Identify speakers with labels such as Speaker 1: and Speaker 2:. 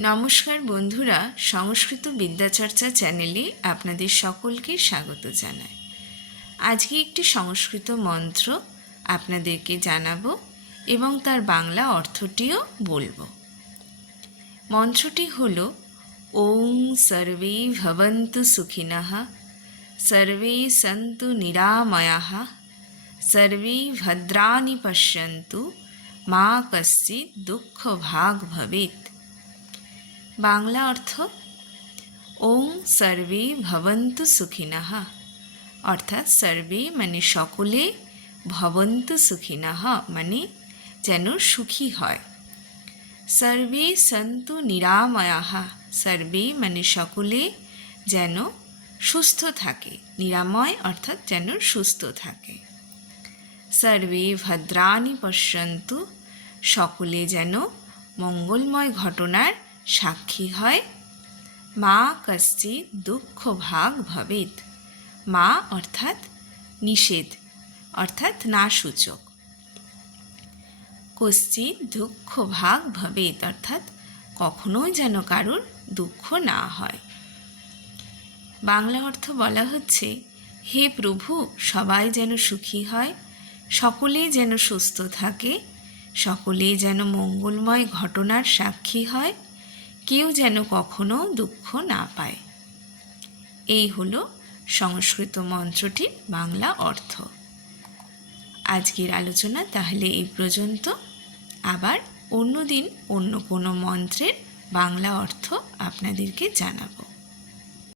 Speaker 1: নমস্কার বন্ধুরা, সংস্কৃত বিদ্যাচর্চা চ্যানেলে আপনাদের সকলকে স্বাগত জানাই। আজকে একটি সংস্কৃত মন্ত্র আপনাদেরকে জানাব এবং তার বাংলা অর্থটিও বলব। মন্ত্রটি হল, ওং সর্বে ভবন্তু সুখিনঃ, সর্বে সন্তু নিরাময়াঃ, সর্বে ভদ্রাণি পশ্যন্তু, মা কশ্চিৎ দুঃখ ভাগ ভবেত বাংলা অর্থ ওং সর্বে ভবন্তু সুখিনঃ। অর্থাৎ সর্বে মানে সকলে ভবন্তু সুখিনঃ মানে যেন সুখী হয়। সর্বে সন্তু নিরাময়াঃ। সর্বে মানে সকলে যেন সুস্থ থাকে। নিরাময় অর্থাৎ যেন সুস্থ থাকে। সর্বে ভদ্রাণী পশ্যন্তু, সকলে যেন মঙ্গলময় ঘটনার সাক্ষী হয়। মা কশ্চিৎ দুঃখ ভাগ ভবেত। মা অর্থাৎ নিষেধ, অর্থাৎ না সূচক কশ্চিৎ দুঃখ ভাগ ভবেত, অর্থাৎ কখনোই যেন কারোর দুঃখ না হয়। বাংলা অর্থ বলা হচ্ছে, হে প্রভু, সবাই যেন সুখী হয় সকলেই যেন সুস্থ থাকে সকলেই যেন মঙ্গলময় ঘটনার সাক্ষী হয় কেউ যেন কখনো দুঃখ না পায়। এই হলো সংস্কৃত মন্ত্রটির বাংলা অর্থ। আজকের আলোচনা তাহলে এই পর্যন্ত। আবার অন্য দিন অন্য কোনো মন্ত্রের বাংলা অর্থ আপনাদেরকে জানাব।